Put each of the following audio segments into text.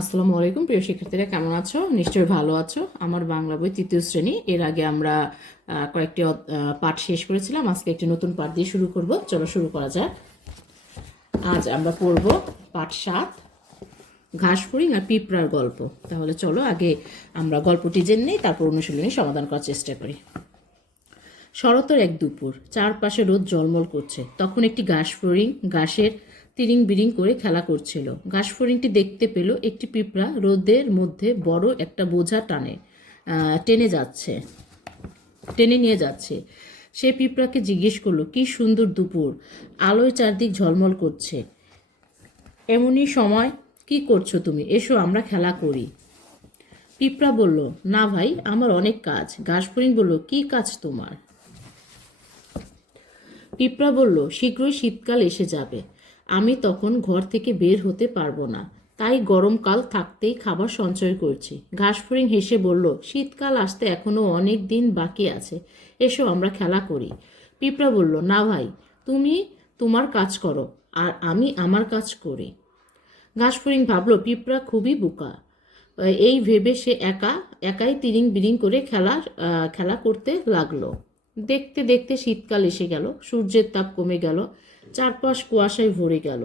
আসসালামু আলাইকুম, প্রিয় শিক্ষার্থীরা, কেমন আছো? নিশ্চয়ই ভালো আছো। আমার বাংলা বই তৃতীয় শ্রেণি, এর আগে আমরা কয়েকটি পাঠ শেষ করেছিলাম। আজকে একটি নতুন পাঠ দিয়ে শুরু করব। চলো শুরু করা যাক। আজ আমরা পড়ব পাঠ সাত, ঘাস ফড়িং আর পিঁপড়ার গল্প। তাহলে চলো আগে আমরা গল্পটি জেনে নেই, তারপর অনুশীলনী সমাধান করার চেষ্টা করি। শরতের এক দুপুর, চারপাশে রোদ জলমল করছে। তখন একটি ঘাস ফড়িং ঘাসের তিরিং বিরিং করে খেলা করছিল। ঘাস ফড়িংটি দেখতে পেল একটি পিঁপড়া রোদের মধ্যে বড় একটা বোঝা টানে টেনে যাচ্ছে, টেনে নিয়ে যাচ্ছে। সে পিঁপড়াকে জিজ্ঞেস করল, কি সুন্দর দুপুর, আলোয় চারদিক ঝলমল করছে। এমনই সময় কি করছ তুমি? এসো, আমরা খেলা করি। পিঁপড়া বলল, না ভাই, আমার অনেক কাজ। ঘাস ফড়িং বলল, কি কাজ তোমার? পিঁপড়া বলল, শীঘ্রই শীতকাল এসে যাবে। আমি তখন ঘর থেকে বের হতে পারব না। তাই গরমকাল থাকতেই খাবার সঞ্চয় করছি। ঘাসফড়িং হেসে বলল, শীতকাল আসতে এখনও অনেক দিন বাকি আছে। এসো, আমরা খেলা করি। পিঁপড়া বলল, না ভাই, তুমি তোমার কাজ করো, আর আমি আমার কাজ করি। ঘাসফড়িং ভাবলো, পিঁপড়া খুবই বোকা। এই ভেবে সে একা, একাই তিরিং বিরিং করে খেলা খেলা করতে লাগল। দেখতে দেখতে শীতকাল এসে গেল, সূর্যের তাপ কমে গেল, চারপাশ কুয়াশায় ভরে গেল।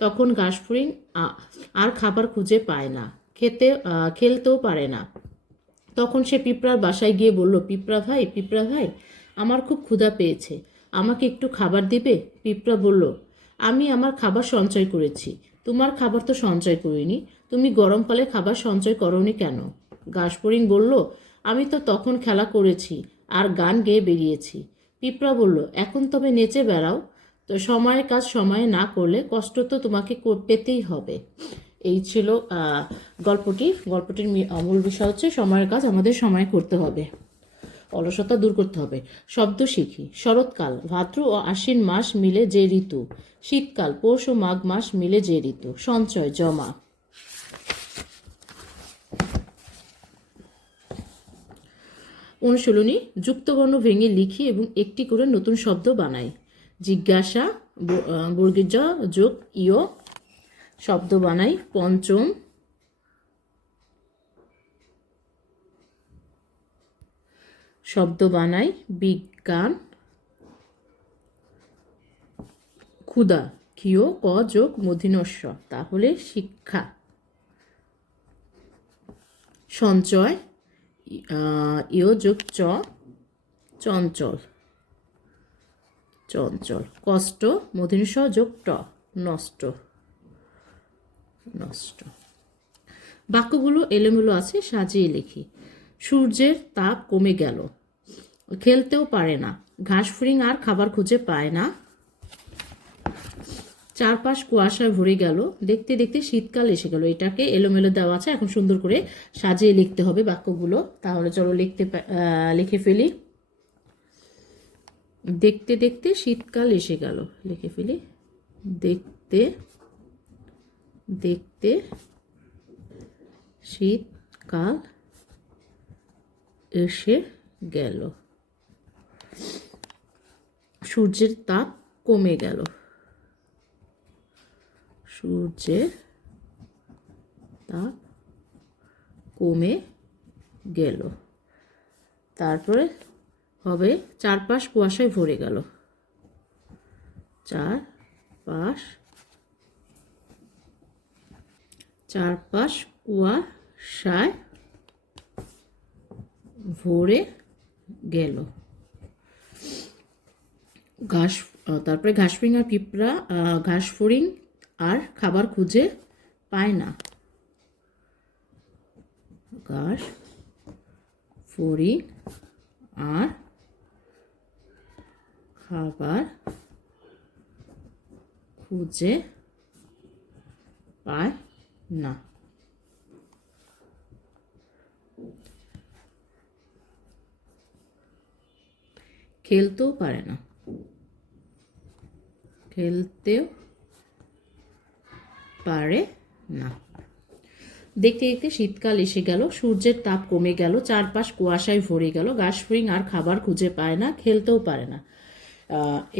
তখন ঘাসফড়িং আর খাবার খুঁজে পায় না, খেতে খেলতেও পারে না। তখন সে পিঁপড়ার বাসায় গিয়ে বলল, পিঁপড়া ভাই পিঁপড়া ভাই, আমার খুব ক্ষুধা পেয়েছে, আমাকে একটু খাবার দিবে? পিঁপড়া বলল, আমি আমার খাবার সঞ্চয় করেছি, তোমার খাবার তো সঞ্চয় করিনি, তুমি গরমকালে খাবার সঞ্চয় করনি কেন? ঘাসফড়িং বলল, আমি তো তখন খেলা করেছি আর গান গেয়ে বেরিয়েছি। পিঁপড়া বলল, এখন তবে নেচে বেড়াও। তো সময়ের কাজ সময়ে না করলে কষ্ট তো তোমাকে পেতেই হবে। এই ছিল গল্পটি। গল্পটির মূল বিষয় হচ্ছে সময়ের কাজ আমাদের সময় করতে হবে। অলসতা দূর করতে হবে। শব্দ শিখি। শরৎকাল, ভাদ্র ও আশ্বিন মাস মিলে যে ঋতু। শীতকাল, পৌষ ও মাঘ মাস মিলে যে ঋতু। সঞ্চয়, জমা। অনুশীলনী যুক্তবর্ণ ভেঙে লিখি এবং একটি করে নতুন শব্দ বানাই। জিজ্ঞাসা, ব- বর্গীয় যোগ ইয়, শব্দ বানাই, পঞ্চম। শব্দ বানাই, বিজ্ঞান। ক্ষুদা, ক্ষিয়, ক যোগ মধিনস্য, তাহলে শিক্ষা। সঞ্চয় ইয় যোগ চ, চঞ্চল। চঞ্চল। কষ্ট মধিনস্য যোগ ট, নষ্ট। নষ্ট। বাক্যগুলো এলোমেলো আছে, সাজিয়ে লিখি। সূর্যের তাপ কমে গেল। খেলতেও পারে না। ঘাস ফড়িং আর খাবার খুঁজে পায় না। চারপাশ কুয়াশায় ভরে গেল। দেখতে দেখতে শীতকাল এসে গেল। এটাকে এলোমেলো দেওয়া আছে। এখন সুন্দর করে সাজিয়ে লিখতে হবে বাক্যগুলো। তাহলে চলো লিখতে লিখে ফেলি। দেখতে দেখতে শীতকাল এসে গেল। লিখে ফেলি। দেখতে দেখতে শীতকাল এসে গেল। সূর্যের তাপ কমে গেল। সূর্যের তাপ কমে গেল। তারপরে হবে চারপাশ কুয়াশায় ভরে গেল। চারপাশ চারপাশ কুয়াশায় ভরে গেল। ঘাস তারপরে ঘাসফড়িং আর পিঁপড়া ঘাসফড়িং আর খাবার খুঁজে পায় না। ঘাস, ফড়িং আর খাবার খুঁজে পায় না। খেলতেও পারে না। খেলতেও পারে না। দেখতে দেখতে শীতকাল এসে গেল, সূর্যের তাপ কমে গেল, চারপাশ কুয়াশায় ভরে গেল ঘাসফড়িং আর খাবার খুঁজে পায় না, খেলতেও পারে না।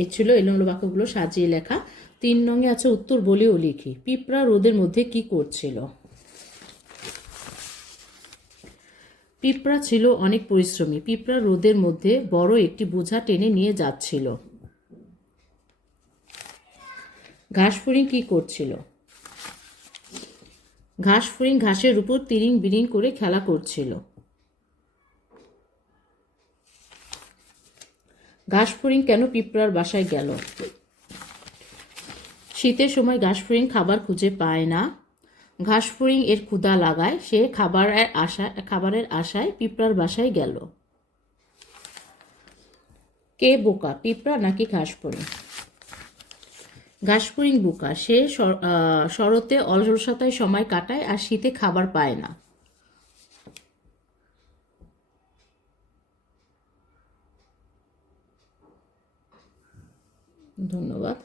এই ছিল এলোমেলো বাক্যগুলো সাজিয়ে লেখা। তিন নঙে আছে উত্তর বলেও লিখি। পিঁপড়া রোদের মধ্যে কি করছিল? পিঁপড়া ছিল অনেক পরিশ্রমী। পিঁপড়া রোদের মধ্যে বড় একটি বোঝা টেনে নিয়ে যাচ্ছিল। ঘাসফড়িং কি করছিল? ঘাসফড়িং ঘাসের উপর তিরিং বিরিং করে খেলা করছিল। ঘাস ঘাসফড়িং কেন পিঁপড়ার বাসায় গেল? শীতের সময় ঘাস ঘাসফড়িং খাবার খুঁজে পায় না। ঘাসফড়িং এর ক্ষুদা লাগায়, সে খাবারের আশা, খাবারের আশায় পিঁপড়ার বাসায় গেল। কে বোকা, পিঁপড়া নাকি ঘাস ঘাসফড়িং ঘাসফড়িং বুকা। সে শরতে অলসতায় সময় কাটায় আর শীতে খাবার পায় না। ধন্যবাদ।